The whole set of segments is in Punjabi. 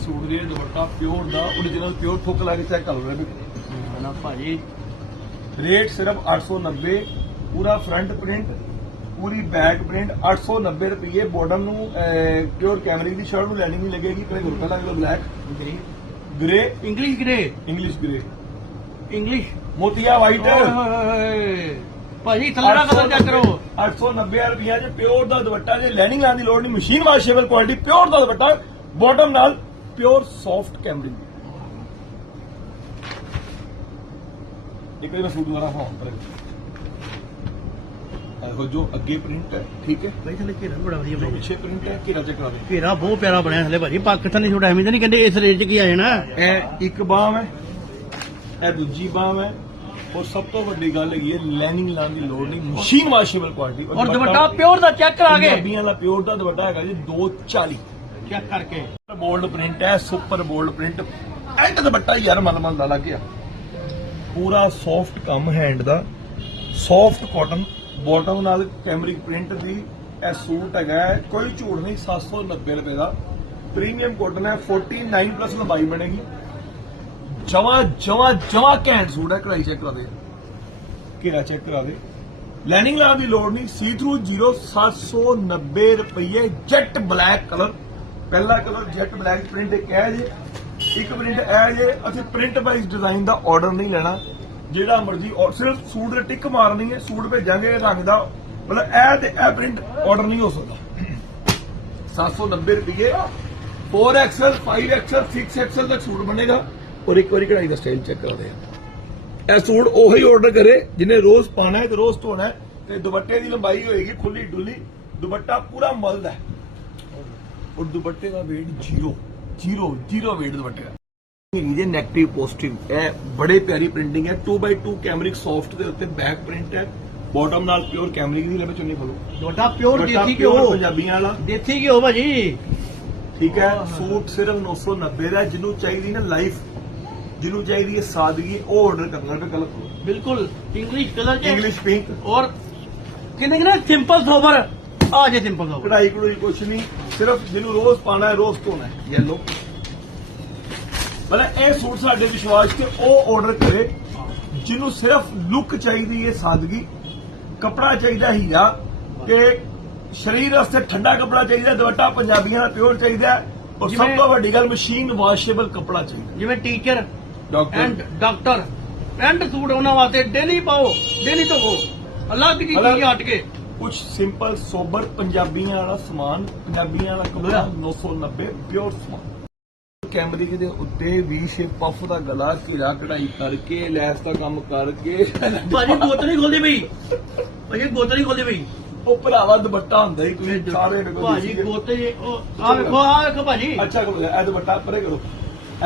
ਸੂਟ ਦੀ ਦੁਪੱਟਾ ਪਿਓਰ ਦਾ origignal ਪਿਓਰ ਥੁੱਕ ਲਾ ਕੇ ਚੈੱਕ ਕਰ ਲਓ ਨਾ ਭਾਜੀ। ਰੇਟ ਸਿਰਫ 890 ਪੂਰਾ ਫਰੰਟ ਪ੍ਰਿੰਟ ਪੂਰੀ ਬੈਕ ਪ੍ਰਿੰਟ 890 ਰੁਪਏ ਬਾਟਮ ਨੂੰ ਪਿਓਰ ਕੈਮਰਿਕ ਦੀ ਸ਼ਰਟ ਨੂੰ ਲੈਣੀ ਨਹੀਂ ਲੱਗੇਗੀ ਪਹਿਲੇ ਗੁਰਪਾ ਲੱਗ ਲੋ black grey English grey English grey English ਮੋਤੀਆ white ਭਾਜੀ ਥੱਲੇ ਦਾ ਕਲਰ ਚੈੱਕ ਕਰੋ। 890 ਰੁਪਏ ਚ ਪਿਓਰ ਦਾ ਦੁਪੱਟਾ ਜੇ ਲੈਨਿੰਗ ਆਂ ਦੀ ਲੋੜ ਨਹੀਂ ਮਸ਼ੀਨ ਵਾਸ਼ੇਬਲ ਕੁਆਲਿਟੀ ਪਿਓਰ ਦਾ ਦੁਪੱਟਾ ਬਾਟਮ ਨਾਲ ਪਿਓਰ ਸੌਫਟ ਕੈਮਰਿਕ ਇੱਕ ਵਾਰ ਸੂਟ ਦੁਆਰਾ ਹਾਂ ਪਰ ਇਹੋ ਜੋ ਅੱਗੇ ਪ੍ਰਿੰਟ ਹੈ ਠੀਕ ਹੈ? ਭਾਈ ਥੱਲੇ ਘੇਰਾ ਬੜਾ ਵਧੀਆ ਜੋ ਬਣਿਆ ਪਿੱਛੇ ਪ੍ਰਿੰਟ ਹੈ ਘੇਰਾ ਚੈੱਕ ਕਰਾ ਦੇ ਘੇਰਾ ਬਹੁਤ ਪਿਆਰਾ ਬਣਿਆ ਥੱਲੇ ਭਾਜੀ ਪਾਕਿਸਤਾਨੀ ਛੋਟਾ ਐਵੇਂ ਤਾਂ ਨਹੀਂ ਕਹਿੰਦੇ ਇਸ ਰੇਂਜ 'ਚ ਕੀ ਆ ਜਾਣਾ। ਇਹ ਇੱਕ ਬਾਹ ਹੈ ਇਹ ਦੂਜੀ ਬਾਹ ਹੈ ਔਰ ਸਭ ਤੋਂ ਵੱਡੀ ਗੱਲ ਹੈਗੀ ਹੈ ਲਾਈਨਿੰਗ ਲਾਉਣ ਦੀ ਲੋੜ ਨਹੀਂ ਮਸ਼ੀਨ ਵਾਸ਼ੇਬਲ ਕੁਆਲਿਟੀ ਔਰ ਦੁਪੱਟਾ ਪਿਓਰ ਦਾ ਚੈੱਕ ਕਰਾ ਕੇ। ਪੰਜਾਬੀਆਂ ਦਾ ਪਿਓਰ ਦਾ ਦੁਪੱਟਾ ਹੈਗਾ ਜੀ 240 ਚੈੱਕ ਕਰਕੇ। ਬੋਲਡ ਪ੍ਰਿੰਟ ਹੈ super bold print and dupatta ਯਾਰ ਮਲ ਦਾ ਲੱਗ ਗਿਆ ਪੂਰਾ ਸੌਫਟ ਕੰਮ ਹੈਂਡ ਦਾ। ਸੌਫਟ ਕਾਟਨ ਬਾਟਮ ਨਾਲ ਕੈਮਰਿਕ ਪ੍ਰਿੰਟ ਦੀ ਇਹ ਸੂਟ ਹੈਗਾ ਕੋਈ ਝੂਠ ਨਹੀਂ 790 ਰੁਪਏ ਦਾ। ਪ੍ਰੀਮੀਅਮ ਕਾਟਨ ਹੈ 49 ਪਲੱਸ ਲੰਬਾਈ ਬਣੇਗੀ। ਜਮਾ ਜਮਾ ਜਮਾ ਘੈਂਟ ਸੂਟ ਹੈ, ਕਢਾਈ ਚੈੱਕ ਕਰਾ ਦੇ। ਘੇਰਾ ਚੈੱਕ ਕਰਾ ਦੇ? ਲੈਨਿੰਗ ਲਾਉਣ ਦੀ ਲੋੜ ਨਹੀਂ। ਸੀ ਥਰੂ 0790 ਰੁਪਏ ਜੈਟ ਬਲੈਕ ਕਲਰ ਪਹਿਲਾ ਕਲਰ ਜੈਟ ਬਲੈਕ ਪ੍ਰਿੰਟ ਇੱਕ ਹੈ ਜੇ, ਇੱਕ ਪ੍ਰਿੰਟ ਇਹ ਜੇ, ਅਸੀਂ ਪ੍ਰਿੰਟ ਵਾਈਜ਼ ਡਿਜ਼ਾਈਨ ਦਾ ਆਰਡਰ ਨਹੀਂ ਲੈਣਾ। ਜਿਹੜਾ ਮਰਜ਼ੀ ਔਰ ਸਿਰਫ ਸੂਟ ਦੇ ਟਿਕ ਮਾਰਨੀ ਹੈ, ਸੂਟ ਭੇਜਾਂਗੇ ਰੰਗ ਦਾ, ਮਤਲਬ ਇਹ ਤੇ ਇਹ ਪ੍ਰਿੰਟ ਆਰਡਰ ਨਹੀਂ ਹੋ ਸਕਦਾ। 790 ਰੁਪਏ 4XL 5XL 6XL ਤੱਕ ਸੂਟ ਬਣੇਗਾ ਔਰ ਇੱਕ ਵਾਰੀ ਕਢਾਈ ਦਾ ਸਟਾਈਲ ਚੈੱਕ ਕਰਦੇ ਆ ਇਹ ਸੂਟ ਉਹੀ ਆਰਡਰ ਕਰੇ ਜਿਹਨੇ ਰੋਜ਼ ਪਾਣਾ ਹੈ ਤੇ ਰੋਜ਼ ਧੋਣਾ ਹੈ ਤੇ ਦੁਪੱਟੇ ਦੀ ਲੰਬਾਈ ਹੋਏਗੀ ਖੁੱਲੀ ਡੁੱਲੀ ਦੁਪੱਟਾ ਪੂਰਾ ਮਲਦਾ ਹੈ। ਔਰ ਦੁਪੱਟੇ ਦਾ weight zero zero zero weight ਦੁਪੱਟੇ ਦਾ। ਇਹ ਨੈਗੇਟਿਵ ਪੋਜ਼ਿਟਿਵ ਇਹ ਬੜੇ ਪਿਆਰੀ ਪ੍ਰਿੰਟਿੰਗ ਹੈ। 2x2 ਕੈਮਰਿਕ ਸੌਫਟ ਦੇ ਉੱਤੇ ਬੈਕ ਪ੍ਰਿੰਟ ਹੈ। ਬਾਟਮ ਨਾਲ ਪਿਓਰ ਕੈਮਰਿਕ ਦੀ ਲੈ ਚੁੰਨੀ ਖੋਲੋ। ਦੁਪੱਟਾ ਪਿਓਰ ਦੇਸੀ ਘਿਓ। ਪੰਜਾਬੀਆਂ ਵਾਲਾ। ਦੇਸੀ ਘਿਓ ਭਾਜੀ। ਠੀਕ ਹੈ। ਸੂਟ ਸਿਰਫ 990 ਦਾ। ਜਿਹਨੂੰ ਚਾਹੀਦੀ ਨਾ ਲਾਈਫ ਜਿਹਨੂੰ ਚਾਹੀਦੀ ਹੈ ਸਾਦਗੀ ਉਹ ਆਰਡਰ ਕਰਨਾ ਤੇ ਗੱਲ ਕਰੋ ਬਿਲਕੁਲ। ਇੰਗਲਿਸ਼ ਕਲਰ 'ਚ ਇੰਗਲਿਸ਼ ਪਿੰਕ ਔਰ ਕਿੰਨੇ ਕਿੰਨੇ? ਸਿੰਪਲ ਸੋਬਰ ਆ ਜੇ ਸਿੰਪਲ ਸੋਬਰ ਕਢਾਈ ਕਢਾਈ ਕੁਛ ਨਹੀਂ ਸਿਰਫ ਜਿਹਨੂੰ ਰੋਜ਼ ਪਾਣਾ ਹੈ ਰੋਜ਼ ਧੋਣਾ ਹੈ ਯੈਲੋ ਮਤਲਬ ਇਹ ਸੂਟ ਸਾਡੇ ਵਿਸ਼ਵਾਸ ਤੇ ਉਹ ਆਰਡਰ ਕਰੇ ਜਿਹਨੂੰ ਸਿਰਫ ਲੁੱਕ ਚਾਹੀਦੀ ਹੈ ਸਾਦਗੀ ਕਪੜਾ ਚਾਹੀਦਾ ਹੀਰਾ ਕਿ ਸਰੀਰ ਵਾਸਤੇ ਠੰਡਾ ਕਪੜਾ ਚਾਹੀਦਾ ਦੁਪੱਟਾ ਪੰਜਾਬੀਆਂ ਦਾ ਪਿਓਰ ਚਾਹੀਦਾ ਔਰ ਸਭ ਜਿਵੇਂ- ਤੋਂ ਵੱਡੀ ਗੱਲ ਮਸ਼ੀਨ ਵਾਸ਼ੇਬਲ ਕਪੜਾ ਚਾਹੀਦਾ। ਜਿਵੇਂ teacher doctor and doctor and suit ਉਹਨਾਂ ਵਾਸਤੇ ਡੇਲੀ ਪਾਓ ਡੇਲੀ ਧੋਵੋ ਅਲੱਗ ਦੀ ਅਲੱਗ- ਚੀਜ਼ ਹਟ ਕੇ। ਕੁਝ ਸਿੰਪਲ ਸੋਬਰ ਪੰਜਾਬੀਆਂ ਵਾਲਾ ਸਮਾਨ ਪੰਜਾਬੀਆਂ ਵਾਲਾ ਕਪੜਾ 990 ਪਿਓਰ ਸਮਾਨ। ਕੈਮਰਿਕ ਦੇ ਉੱਤੇ ਵੀ ਸ਼ੇਪ ਪਫ ਦਾ ਗਲਾ ਘੇਰਾ ਕਢਾਈ ਕਰਕੇ ਲੈਸ ਦਾ ਕੰਮ ਕਰਕੇ। ਭਾਜੀ ਗੋਤ ਨਹੀਂ ਖੋਲਦੀ ਪਈ। ਭਾਜੀ ਗੋਤ ਨਹੀਂ ਖੋਲਦੀ ਪਈ। ਉਹ ਭਰਾਵਾ ਦੁਪੱਟਾ ਹੁੰਦਾ ਹੀ ਤੁਸੀਂ ਸਾਰੇ ਭਾਜੀ ਗੋਤੇ ਉਹ ਆ ਵੇਖੋ ਆ ਵੇਖੋ ਭਾਜੀ। ਅੱਛਾ ਕਰੋ ਇਹ ਦੁਪੱਟਾ ਪਰੇ ਕਰੋ।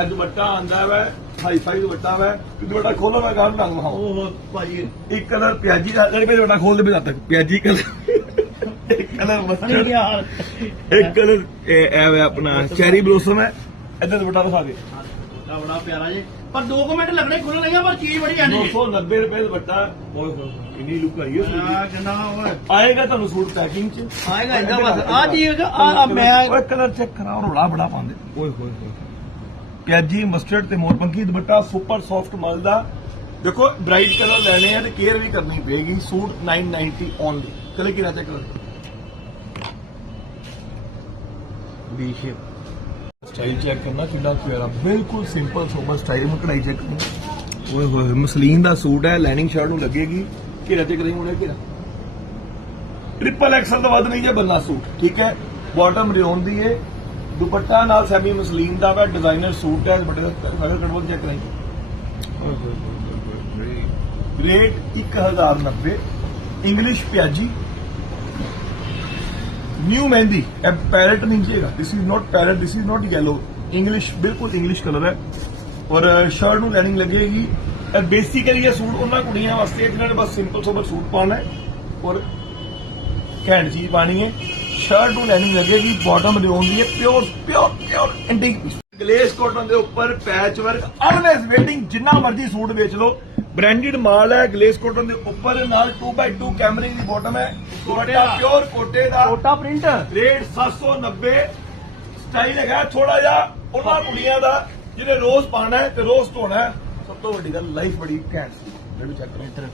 ਇਹ ਦੁਪੱਟਾ ਆਂਦਾ ਵਾ ਹਾਈ ਫਾਈ ਦੁਪੱਟਾ ਵਾ ਦੁਪੱਟਾ ਖੋਲੋ ਮੈਂ ਗਾਣ ਰੰਗ ਮਹਾਓ ਉਹ ਭਾਜੀ ਇੱਕ ਕਲਰ ਪਿਆਜੀ ਦਾ ਜਿਹੜੇ ਮੇਰੇ ਦੁਪੱਟਾ ਖੋਲ ਦੇ ਬਿਨਾ ਤੱਕ ਪਿਆਜੀ ਕਲਰ। ਇੱਕ ਕਲਰ ਮਸਟਰਡ। ਇੱਕ ਕਲਰ ਇਹ ਵਾ ਆਪਣਾ ਚੈਰੀ ਬਲੋਸਮ ਹੈ ਇੱਧਰ ਦੁਪੱਟਾ ਦਿਖਾ ਦੇ ਬੜਾ ਬੜਾ ਪਿਆਰਾ ਜੇ। ਪਰ 2 ਮਿੰਟ ਲੱਗਣੇ ਖੋਲਣ ਲੱਗਿਆ ਪਰ ਚੀਜ਼ ਬੜੀ ਆਣੀ 990 ਰੁਪਏ ਦਾ ਦੁਪੱਟਾ। ਓਏ ਹੋਏ ਹੋਏ, ਇੰਨੀ ਲੁੱਕ ਆਈ ਹੈ ਸੂਟ ਆ ਕਿੰਨਾ। ਆਏਗਾ ਤੁਹਾਨੂੰ ਸੂਟ ਪੈਕਿੰਗ ਚ। ਆਏਗਾ ਇੰਦਾ ਬਸ। ਆ ਚੀਜ਼ ਆ ਆ ਮੈਂ ਓਏ ਕਲਰ ਚੈੱਕ ਕਰਾ ਰੋਲਾ ਬੜਾ ਪਾਉਂਦੇ। ਓਏ ਹੋਏ ਹੋਏ। ਪਿਆਜੀ ਮਸਟਰਡ ਤੇ ਮੋਰਪੰਖੀ ਦੁਪੱਟਾ ਸੁਪਰ ਸੌਫਟ ਮਲ ਦਾ। ਦੇਖੋ ਬ੍ਰਾਈਟ ਕਲਰ ਲੈਣੇ ਆ ਤੇ ਕੇਅਰ ਵੀ ਕਰਨੀ ਪਏਗੀ, ਸੂਟ 990 ਓਨਲੀ ਕਲੇ ਕੀ ਚੈੱਕ ਕਰੋ ਬੀ ਸ਼ੇਪ ਸਟਾਈਲ ਚੈੱਕ ਕਰਨਾ ਕਿੰਨਾ ਪਿਆਰਾ, ਬਿਲਕੁਲ ਸਿੰਪਲ ਸੋਬਰ ਸਟਾਈਲ ਨੂੰ ਕਢਾਈ ਚੈੱਕ ਕਰਨੀ। ਓਏ ਹੋਏ ਮਸਲੀਨ ਦਾ ਸੂਟ ਹੈ ਲਾਈਨਿੰਗ ਸ਼ਰਟ ਨੂੰ ਲੱਗੇਗੀ। ਘੇਰਾ ਚੈੱਕ ਕਰੀ ਹੁਣੇ ਘੇਰਾ। ਟ੍ਰਿਪਲ ਐਕਸਲ ਤੋਂ ਵੱਧ ਨਹੀਂ ਜੇ ਬੰਨਾ ਸੂਟ, ਠੀਕ ਹੈ? ਬਾਟਮ ਰਿਓਨ ਦੀ ਹੈ ਦੁਪੱਟਾ ਨਾਲ ਸੈਮੀ ਮਸਲੀਨ ਦਾ ਵਾ, ਡਿਜ਼ਾਈਨਰ ਸੂਟ ਹੈ ਬੜੇ ਸਾਰੇ ਕਟਵਲ ਚੈੱਕ ਕਰਾਈ। ਰੇਟ 1090 ਇੰਗਲਿਸ਼ ਪਿਆਜੀ ਨਿਊ ਮਹਿੰਦੀ ਇਹ ਪੈਰਟ ਨਹੀਂ ਜੇਗਾ this is not parrot this is not yellow English ਬਿਲਕੁਲ ਇੰਗਲਿਸ਼ ਕਲਰ ਔਰ ਸ਼ਰਟ ਨੂੰ ਲਾਈਨਿੰਗ ਲੱਗੇਗੀ। ਇਹ ਬੇਸਿਕਲੀ ਇਹ ਸੂਟ ਉਹਨਾਂ ਕੁੜੀਆਂ ਵਾਸਤੇ ਜਿਨ੍ਹਾਂ ਨੇ ਬਸ ਸਿੰਪਲ ਸੋਬਰ ਸੂਟ ਪਾਉਣਾ ਹੈ। ਔਰ ਘੈਂਟ ਚੀਜ਼ ਪਾਣੀ ਹੈ। ਸ਼ਰਟ ਨੂੰ ਲਾਈਨਿੰਗ ਲੱਗੇਗੀ ਬਾਟਮ ਰਿਓਨ ਦੀ ਹੈ pure pure pure antique piece glace cotton ਦੇ ਉੱਪਰ ਪੈਚ ਵਰਕ ਆਲਵੇਜ਼ ਵੇਟਿੰਗ ਜਿੰਨਾ ਮਰਜ਼ੀ ਸੂਟ ਵੇਚ ਲਓ। ਬ੍ਰਾਂਡਡ ਮਾਲ ਹੈ ਗਲੇਸ ਕਾਟਨ ਦੇ ਉੱਪਰ ਨਾਲ 2x2 ਕੈਮਰਿਕ ਦੀ ਬਾਟਮ ਹੈ। ਦੁਪੱਟਾ ਪਿਓਰ ਕੋਟੇ ਦਾ। ਕੋਟਾ ਪ੍ਰਿੰਟ ਰੇਟ 790 ਸਟਾਈਲ ਹੈਗਾ ਥੋੜਾ ਜਿਹਾ ਉਹਨਾਂ ਕੁੜੀਆਂ ਦਾ ਜਿਹਨੇ ਰੋਜ਼ ਪਾਣਾ ਹੈ ਤੇ ਰੋਜ਼ ਧੋਣਾ ਹੈ। ਸਭ ਤੋਂ ਵੱਡੀ ਗੱਲ ਲਾਈਫ ਬੜੀ ਘੈਂਟ ਸੀ। ਮੈਨੂੰ ਚੈੱਕ ਕਰੋ ਇੱਧਰ।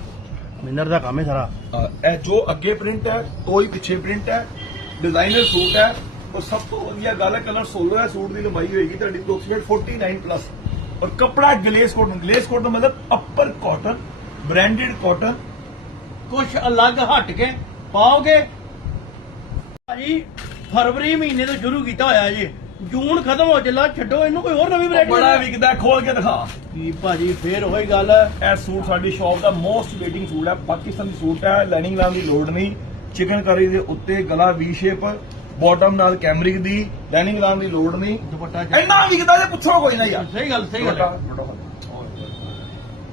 ਮਿਨਰ ਦਾ ਕੰਮ ਹੈ ਸਾਰਾ। ਇਹ ਜੋ ਅੱਗੇ ਪ੍ਰਿੰਟ ਹੈ ਤੋਂ ਹੀ ਪਿੱਛੇ ਪ੍ਰਿੰਟ ਹੈ। ਡਿਜ਼ਾਈਨਰ ਸੂਟ ਹੈ ਔਰ ਸਭ ਤੋਂ ਵਧੀਆ ਗੱਲ ਹੈ ਕਲਰ ਸੋਲੋ ਹੈ ਸੂਟ ਦੀ ਲੰਬਾਈ ਹੋਏਗੀ ਤੁਹਾਡੀ ਅਪਰੋਕਸੀਮੇਟ 49 ਪਲੱਸ ਔਰ ਕਪੜਾ ਗਲੇਸ ਕੋਟਨ ਗਲੇਸ ਕੋਟਨ ਮਤਲਬ ਅੱਪਰ ਕਾਟਨ ਬ੍ਰਾਂਡਡ ਕਾਟਨ ਕੁਛ ਅਲੱਗ ਹਟ ਕੇ ਪਾਓਗੇ? ਭਾਜੀ ਫਰਵਰੀ ਮਹੀਨੇ ਤੋਂ ਸ਼ੁਰੂ ਕੀਤਾ ਹੋਇਆ ਜੀ। ਜੂਨ ਖਤਮ ਹੋ ਚੱਲਾ ਛੱਡੋ ਇਹਨੂੰ ਕੋਈ ਹੋਰ ਨਵੀਂ ਵੈਰਾਈਟੀ ਬੜਾ ਵਿਕਦਾ ਖੋਲ ਕੇ ਦਿਖਾ। ਕੀ ਭਾਜੀ ਫੇਰ ਉਹੀ ਗੱਲ ਇਹ ਸੂਟ ਸਾਡੀ ਸ਼ਾਪ ਦਾ ਮੋਸਟ ਵੇਟਿੰਗ ਸੂਟ ਹੈ ਪਾਕਿਸਤਾਨੀ ਸੂਟ ਹੈ ਲਾਈਨਿੰਗ ਲਾਉਣ ਦੀ ਲੋੜ ਨਹੀਂ। ਚਿਕਨ ਕਰੀ ਦੇ ਉੱਤੇ ਗਲਾ ਵੀ ਸ਼ੇਪ ਬਾਟਮ ਨਾਲ ਕੈਮਰਿਕ ਦੀ ਲਾਈਨਿੰਗ ਲਾਉਣ ਦੀ ਲੋੜ ਨਹੀਂ। ਦੁਪੱਟਾ ਇੰਨਾ ਵਿਕਦਾ ਜੇ ਪੁੱਛੋ ਕੋਈ ਨਾ ਯਾਰ। ਸਹੀ ਗੱਲ ਸਹੀ ਗੱਲ।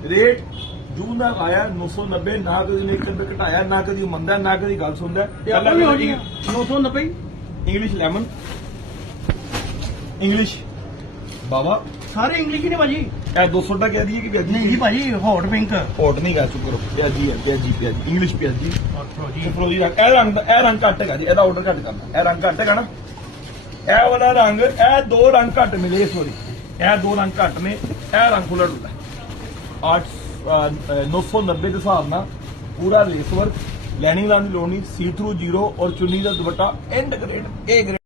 ਰੇਟ ਜੂਨ ਦਾ ਆਇਆ 990 ਨਾ ਕਦੀ ਨੇ 1 ਰੁਪਏ ਘਟਾਇਆ ਨਾ ਕਦੀ ਮੰਦਾ ਨਾ ਕਦੀ ਗੱਲ ਸੁਣਦਾ। ਤੇ ਆਪਾਂ ਵੀ ਹੋ ਜੀ 990 ਇੰਗਲਿਸ਼ ਲੈਮਨ ਇੰਗਲਿਸ਼ ਬਾਬਾ। ਸਾਰੇ ਇੰਗਲਿਸ਼ ਹੀ ਨੇ ਭਾਜੀ। ਇਹ 200 ਦਾ ਕਹਿ ਦਈਏ ਕਿ ਪਿਆਜੀ ਨਹੀਂ ਜੀ ਭਾਜੀ ਹੌਟ ਪਿੰਕ ਹੌਟ ਨਹੀਂ ਗਾ ਚੁੱਕੋ ਪਿਆਜੀ ਹੈ ਪਿਆਜੀ ਪਿਆਜੀ ਇੰਗਲਿਸ਼ ਪਿਆਜੀ। ਜੀ। ਫਰੋਜੀ ਇਹ ਰੰਗ ਦਾ ਇਹ ਰੰਗ ਘੱਟ ਹੈਗਾ ਜੀ ਇਹਦਾ ਆਰਡਰ ਘੱਟ ਕਰਨਾ। ਇਹ ਰੰਗ ਘੱਟ ਹੈਗਾ ਨਾ। ਇਹ ਵਾਲਾ ਰੰਗ ਇਹ ਦੋ ਰੰਗ ਘੱਟ ਮਿਲੇ ਇਸ ਵਾਰੀ। ਇਹ ਦੋ ਰੰਗ ਘੱਟ ਨੇ ਇਹ ਰੰਗ ਫੁੱਲਰ ਹੁੰਦਾ 8 990 ਦੇ ਹਿਸਾਬ ਨਾਲ ਪੂਰਾ ਲੇਸ ਵਰਕ ਲੈਨਿੰਗ ਲਾਉਣ ਦੀ ਲੋੜ ਨਹੀਂ ਸੀ ਥਰੂ ਜ਼ੀਰੋ ਔਰ ਚੁੰਨੀ ਦਾ dupatta and grade A grade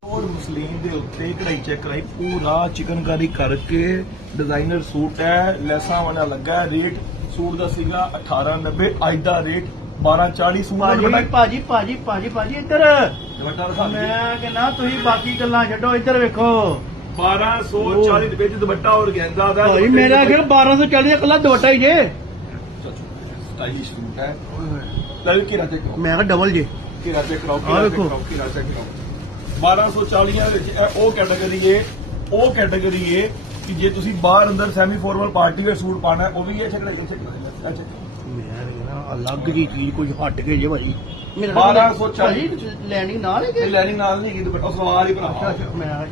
ਔਰ ਮੁਸਲੀਨ ਦੇ ਉੱਤੇ ਕਢਾਈ ਚੈੱਕ ਕਰਾਈ ਪੂਰਾ ਚਿਕਨਕਾਰੀ ਕਰਕੇ ਡਿਜ਼ਾਈਨਰ ਸੂਟ ਹੈ ਲੈਸਾਂ ਵਾਲਾ ਲੱਗਾ ਹੈ ਰੇਟ ਸੂਟ ਦਾ ਸੀਗਾ 1890 ਅੱਜ ਦਾ ਰੇਟ 1240 ਸੂਟ ਦਾ ਭਾਜੀ ਦੁਪੱਟਾ ਭਾਜੀ ਭਾਜੀ ਭਾਜੀ ਭਾਜੀ ਇੱਧਰ। ਦੁਪੱਟਾ ਦਿਖਾ ਦਿਓ। ਮੈਂ ਕਹਿੰਦਾ ਤੁਸੀਂ ਬਾਕੀ ਗੱਲਾਂ ਛੱਡੋ ਇੱਧਰ ਵੇਖੋ। 1240 ਦੇ ਵਿੱਚ ਦੁਪੱਟਾ ਔਰ ਗੈਂਦਾ ਦਾ ਭਾਜੀ ਮੇਰਾ ਅਖਰ 1240 ਦਾ ਕੱਲਾ ਦੁਪੱਟਾ ਹੀ ਜੇ। ਸਟਾਈਲਿਸ਼ ਸੂਟ ਹੈ। ਲੈ ਵੀ ਕਿਰਾ ਚੈੱਕ ਕਰੋ। ਮੈਂ ਕਿਹਾ ਡਬਲ ਜੇ। ਕਿਰਾ ਚੈੱਕ ਕਰੋ ਆਹ ਕਿਰਾ ਚੈੱਕ ਵੇਖੋ। ਚੈੱਕ 1240 ਦੇ ਵਿੱਚ ਇਹ ਉਹ ਕੈਟਾਗਰੀ ਏ ਉਹ ਕੈਟਾਗਰੀ ਏ ਕਿ ਜੇ ਤੁਸੀਂ ਬਾਹਰ ਅੰਦਰ semi formal party wear suit ਪਾਣਾ ਹੈ ਉਹ ਵੀ ਇਹ ਚੱਕ ਲੈ ਚੱਕ ਲੈ ਅੱਛਾ ਮੈਂ ਕਹਿੰਦਾ ਅਲੱਗ ਜੀ ਚੀਜ਼ ਕੁਝ ਹਟ ਕੇ ਜੇ ਭਾਜੀ ਮੇਰਾ 1240 ਭਾਜੀ ਲੈਣੀ ਨਾਲ ਹੈ ਇਹ ਕਿ ਲੈਨਿੰਗ ਨਾਲ ਨਹੀਂ ਹੈਗੀ ਦੁਪੱਟਾ ਉਹ ਸਲਵਾਰ ਹੀ ਅੱਛਾ ਭਰਾ ਅੱਛਾ ਮੈਂ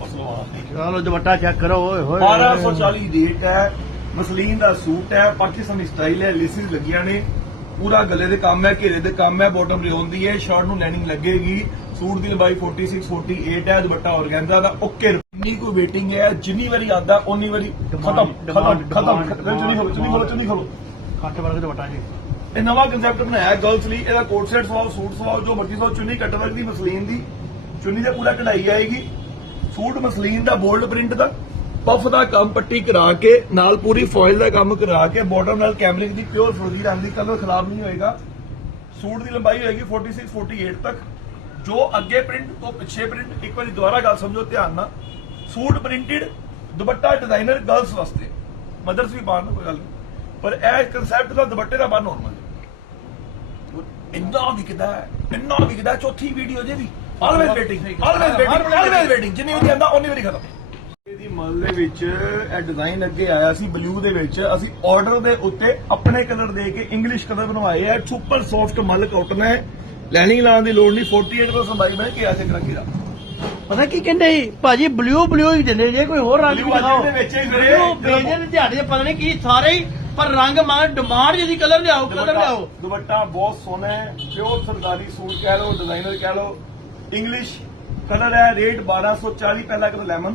ਉਹ ਸਲਵਾਰ ਨਹੀਂ ਚਲੋ ਦੁਪੱਟਾ ਚੈੱਕ ਕਰੋ ਓਏ ਹੋਏ 1240 ਰੇਟ ਹੈ ਮਸਲੀਨ ਦਾ ਸੂਟ ਹੈ ਪਾਕਿਸਤਾਨੀ ਸਟਾਈਲ ਹੈ ਲੇਸਿਸ ਲੱਗੀਆਂ ਨੇ। ਪੂਰਾ ਗਲੇ ਦੇ ਕੰਮ ਹੈ ਘੇਰੇ ਦੇ ਕੰਮ ਹੈ ਬਾਟਮ ਰਿਓਨ ਦੀ ਹੈ ਸ਼ਰਟ ਨੂੰ ਲਾਈਨਿੰਗ ਲੱਗੇਗੀ। ਸੂਟ ਦੀ ਲੰਬਾਈ 46 48 ਹੈ ਦੁਪੱਟਾ ਔਰਗੈਂਜ਼ਾ ਦਾ ਓਕੇ। ਇੰਨੀ ਕੋਈ ਵੇਟਿੰਗ ਹੈ ਜਿੰਨੀ ਵਾਰੀ ਆਂਦਾ ਉਨੀ ਵਾਰੀ ਖਤਮ ਖਤਮ ਖਤਮ। ਚੁੰਨੀ ਖੋਲੋ ਚੁੰਨੀ ਖੋਲੋ ਚੁੰਨੀ ਖੋਲੋ। ਕੱਟ ਵਰਗ ਦੁਪੱਟਾ ਜੀ। ਇਹ ਨਵਾਂ ਕਨਸੈਪਟ ਬਣਾਇਆ ਗਰਲਸ ਲਈ। ਇਹਦਾ ਕੋਟ ਸੈਟ ਸਵਾਓ ਸੂਟ ਸਵਾਓ ਜੋ ਮਰਜ਼ੀ ਸਵਾਓ ਚੁੰਨੀ ਕੱਟ ਵਰਗ ਦੀ ਮਸਲੀਨ ਦੀ। ਚੁੰਨੀ ਦਾ ਪੂਰਾ ਕਢਾਈ ਆਏਗੀ। ਸੂਟ ਮਸਲੀਨ ਦਾ ਬੋਲਡ ਪ੍ਰਿੰਟ ਦਾ। ਪਫ ਦਾ ਕੰਮ ਪੱਟੀ ਕਰਾ ਕੇ ਨਾਲ ਪੂਰੀ ਫੋਇਲ ਦਾ ਕੰਮ ਕਰਾ ਕੇ ਬਾਟਮ ਨਾਲ ਕੈਮਰਿਕ ਦੀ ਪਿਓਰ ਫਰੋਜ਼ੀ ਰੰਗ ਦੀ ਕਲਰ ਖਰਾਬ ਨਹੀਂ ਹੋਏਗਾ। ਸੂਟ ਦੀ ਲੰਬਾਈ ਹੋਏਗੀ 46 48 ਤੱਕ। ਜੋ ਅੱਗੇ ਪ੍ਰਿੰਟ ਤੋਂ ਪਿੱਛੇ ਪ੍ਰਿੰਟ ਇੱਕ ਵਾਰੀ ਦੁਬਾਰਾ ਗੱਲ ਸਮਝੋ ਧਿਆਨ ਨਾਲ। Suit printed dupatta designer girls ਵਾਸਤੇ। ਮਦਰਸ ਵੀ ਪਾਉਣ ਕੋਈ ਗੱਲ ਪਰ ਇਹ ਕਨਸੈਪਟ ਦਾ ਦੁਪੱਟੇ ਦਾ ਬਾ ਨਾਰਮਲ ਇੰਨਾ ਵਿਕਦਾ ਇੰਨਾ ਵਿਕਦਾ ਚੌਥੀ ਵੀਡੀਓ ਜੇ ਵੀ always waiting always waiting always waiting ਜਿੰਨੀ ਵਾਰੀ ਆਂਦਾ ਉਨੀ ਵਾਰੀ ਖਤਮ। ਇਹਦੀ ਮਲ ਦੇ ਵਿੱਚ ਇਹ ਡਿਜ਼ਾਈਨ ਅੱਗੇ ਆਇਆ ਸੀ ਬਲੂ ਦੇ ਵਿੱਚ। ਅਸੀਂ ਆਰਡਰ ਦੇ ਉੱਤੇ ਆਪਣੇ ਕਲਰ ਦੇ ਕੇ ਇੰਗਲਿਸ਼ ਕਲਰ ਬਣਵਾਏ ਆ। ਸੁਪਰ ਸੌਫਟ ਮਲ ਕਾਟਨ ਹੈ। ਲੈਨਿੰਗ ਲਾਉਣ ਦੀ ਲੋੜ ਨਹੀਂ 48% ਲੰਬਾਈ ਬਣ ਕੇ ਆ ਕੇ ਕਰਾਂਗੇ ਦਾ। ਪਤਾ ਕੀ ਕਹਿੰਦੇ ਸੀ? ਭਾਜੀ ਬਲੂ ਬਲੂ ਹੀ ਦਿੰਦੇ ਜੇ ਕੋਈ ਹੋਰ ਰੰਗ ਵੀ ਦਿਖਾਓ। ਦੇ ਵਿੱਚ ਹੀ ਫਿਰੇ। ਵੇਚਦੇ ਨੇ ਦਿਹਾੜੇ ਦੇ ਪਤਾ ਨਹੀਂ ਕੀ ਸਾਰੇ ਹੀ ਪਰ ਰੰਗ ਮਾਰ ਡਿਮਾਂਡ ਜਿਹਦੀ ਕਲਰ ਲਿਆਓ ਕਲਰ ਲਿਆਓ। ਦੁਪੱਟਾ ਬਹੁਤ ਸੋਹਣਾ ਹੈ ਪਿਓਰ ਸਰਦਾਰੀ ਸੂਟ ਕਹਿ ਲਓ ਡਿਜ਼ਾਈਨਰ ਕਹਿ ਲਓ। ਇੰਗਲਿਸ਼ ਕਲਰ ਹੈ ਰੇਟ 1240 ਪਹਿਲਾ ਕਲਰ ਲੈਮਨ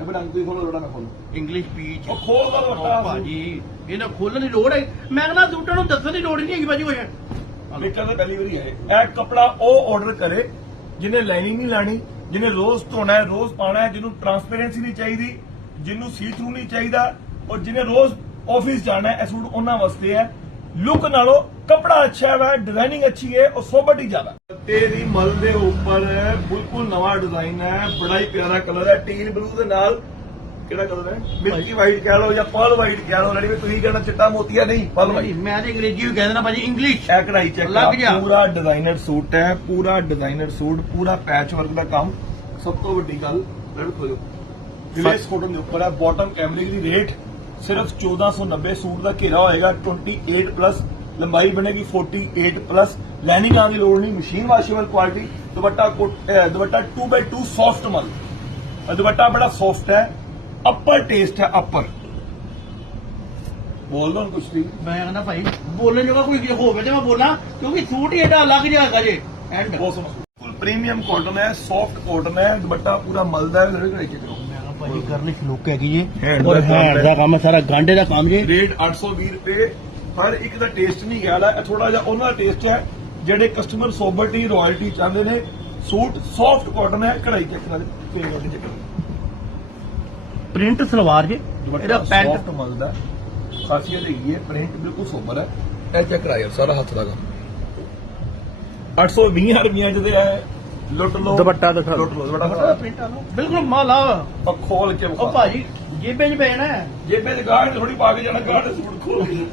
ਇਹ ਬੜਾ ਤੁਸੀਂ ਖੋਲੋ ਲੋੜਾ ਨਾ ਖੋਲੋ। ਇੰਗਲਿਸ਼ ਪੀਚ ਉਹ ਖੋਲ ਦਾ ਦੁਪੱਟਾ ਭਾਜੀ ਇਹਨਾਂ ਖੋਲਣ ਦੀ ਲੋੜ ਹੈ। ਮੈਂ ਕਹਿੰਦਾ ਸੂਟਾਂ ਨੂੰ ਦੱਸਣ ਦੀ ਲੋੜ ਹੀ ਨਹੀਂ ਹੈਗੀ ਭਾਜੀ ਹੋਇਆ ਵੇਚਣ ਦਾ ਪਹਿਲੀ ਵਾਰੀ ਹੈ ਇਹ ਕਪੜਾ ਉਹ ਆਰਡਰ ਕਰੇ ਜਿਹਨੇ ਲਾਈਨਿੰਗ ਨਹੀਂ ਲਾਣੀ, ਜਿਹਨੇ ਰੋਜ਼ ਧੋਣਾ ਹੈ, ਰੋਜ਼ ਪਾਣਾ ਹੈ, ਜਿਹਨੂੰ ਟਰਾਂਸਪੇਰੈਂਸੀ ਨਹੀਂ ਚਾਹੀਦੀ, ਜਿਹਨੂੰ ਸੀ ਥਰੂ ਨਹੀਂ ਚਾਹੀਦਾ, ਔਰ ਜਿਹਨੇ ਰੋਜ਼ ਆਫਿਸ ਜਾਣਾ ਹੈ, ਇਹ ਸੂਟ ਉਹਨਾਂ ਵਾਸਤੇ ਹੈ। ਲੁੱਕ ਨਾਲੋਂ ਕਪੜਾ ਅੱਛਾ ਹੈ ਡਿਜ਼ਾਈਨਿੰਗ ਅੱਛੀ ਹੈ, ਔਰ ਸੋਬਰ ਹੀ ਜ਼ਿਆਦਾ। ਤੇਰੀ ਮਲ ਦੇ ਉੱਪਰ ਬਿਲਕੁਲ ਨਵਾਂ ਡਿਜ਼ਾਈਨ ਹੈ, ਬੜਾ ਹੀ ਪਿਆਰਾ ਕਲਰ ਹੈ ਟੀਲ ਬਲੂ ਦੇ ਨਾਲ ਕਿਹੜਾ ਕਲਰ ਹੈ ਮਿਲਕੀ ਵਾਈਟ ਕਹਿ ਲਓ ਜਾਂ ਪਰਲ ਵਾਈਟ ਕਹਿ ਲਓ ਲੜੀ ਵੀ ਤੁਸੀਂ ਕਹਿਣਾ ਚਿੱਟਾ ਮੋਤੀਆ ਨਹੀਂ ਪਰਲ ਵਾਈਟ ਮੈਂ ਤੇ ਅੰਗਰੇਜ਼ੀ ਵੀ ਕਹਿ ਦੇਣਾ ਭਾਜੀ ਇੰਗਲਿਸ਼ ਇਹ ਕਢਾਈ ਚੈੱਕ ਲੱਗ ਜਾ। ਪੂਰਾ ਡਿਜ਼ਾਈਨਰ ਸੂਟ ਹੈ ਪੂਰਾ ਡਿਜ਼ਾਈਨਰ ਸੂਟ ਪੂਰਾ ਪੈਚ ਵਰਕ ਦਾ ਕੰਮ। ਸਭ ਤੋਂ ਵੱਡੀ ਗੱਲ ਰੈਡ ਖੋਲੋ ਗਲੇਸ ਕੋਟਨ ਦੇ ਉੱਪਰ ਹੈ ਬਾਟਮ ਕੈਮਰਿਕ ਦੀ ਰੇਟ ਸਿਰਫ 1490 ਸੂਟ ਦਾ ਘੇਰਾ ਹੋਏਗਾ 28 ਪਲੱਸ ਲੰਬਾਈ ਬਣੇਗੀ 48 ਪਲੱਸ ਲੈਨਿੰਗ ਆਉਣ ਦੀ ਲੋੜ ਨਹੀਂ machine washable quality dupatta dupatta 2x2 soft ਮਲ ਦੁਪੱਟਾ ਬੜਾ ਸੌਫਟ ਹੈ ਅਪਰ ਟੇਸਟ ਹੈ ਅਪਰ ਬੋਲ ਦੋ ਕੁਝ ਵੀ। ਮੈਂ ਕਹਿੰਦਾ ਭਾਈ ਬੋਲਣ ਜੋਗਾ ਕੋਈ ਹੋਵੇ ਤੇ ਮੈਂ ਬੋਲਾਂ ਕਿਉਂਕਿ ਸੂਟ ਹੀ ਐਡਾ ਅਲੱਗ ਜਿਹਾ ਹੈਗਾ ਜੇ। ਐਂਡ ਬਹੁਤ ਸੋਹਣਾ ਬਿਲਕੁਲ ਪ੍ਰੀਮੀਅਮ ਕਾਟਨ ਹੈ ਸੌਫਟ ਕਾਟਨ ਹੈ ਦੁਪੱਟਾ ਪੂਰਾ ਮਲਦਾ ਹੈ ਲੜੇ ਚੈੱਕ ਕਰੋ। ਭਾਜੀ ਗਰਲਿਸ਼ ਲੁੱਕ ਹੈਗੀ ਜੀ। ਔਰ ਦਾ ਹੈਂਡ ਹੈ। ਦਾ ਕੰਮ ਹੈ ਸਾਰਾ ਗਾਂਡੇ ਦਾ ਕੰਮ ਜੀ। ਰੇਟ 820 ਰੁਪਏ ਹਰ ਇੱਕ ਦਾ ਟੇਸਟ ਨਹੀਂ ਗਿਆ ਇਹ ਥੋੜਾ ਜਿਹਾ ਉਹਨਾਂ ਦਾ ਟੇਸਟ ਹੈ ਜਿਹੜੇ ਕਸਟਮਰ ਸੋਬਰਟੀ ਰਾਇਲਟੀ ਚਾਹੁੰਦੇ ਨੇ। ਸੂਟ ਸੌਫਟ ਕਾਟਨ ਹੈ ਕਢਾਈ ਚੈੱਕ ਨਾਲ ਫੇਰ ਵਾਲੀ ਚੱਕਰ ਪ੍ਰਿੰਟ ਸਲਵਾਰ ਜੀ ਇਹਦਾ ਪੈਂਟ ਮਲਦਾ ਖਾਸੀਅਤ ਹੈਗੀ ਹੈ ਪ੍ਰਿੰਟ ਬਿਲਕੁਲ ਸੋਬਰ ਹੈ। ਇਹ ਚੈੱਕ ਕਰਾਇਆ ਸਾਰਾ ਹੱਥ ਦਾ ਕੰਮ। 820 ਰੁਪਈਆ ਜਿਹਦੇ ਹੈ ਲੁੱਟ ਲੋ ਦੁਪੱਟਾ ਦਿਖਾ। ਲੁੱਟ ਲੋ ਦੁਪੱਟਾ ਦਿਖਾ। ਪ੍ਰਿੰਟ ਆ ਲਓ। ਬਿਲਕੁਲ ਮਾਲ। ਆ ਖੋਲ ਕੇ ਉਹ ਭਾਜੀ ਜੇਬੇ 'ਚ ਪੈਣਾ ਹੈ ਜੇਬੇ ਚ ਗਾਹਕ ਥੋੜੀ ਪਾ ਕੇ ਜਾਣਾ ਦੇ ਸੂਟ ਖੋਲ ਕੇ।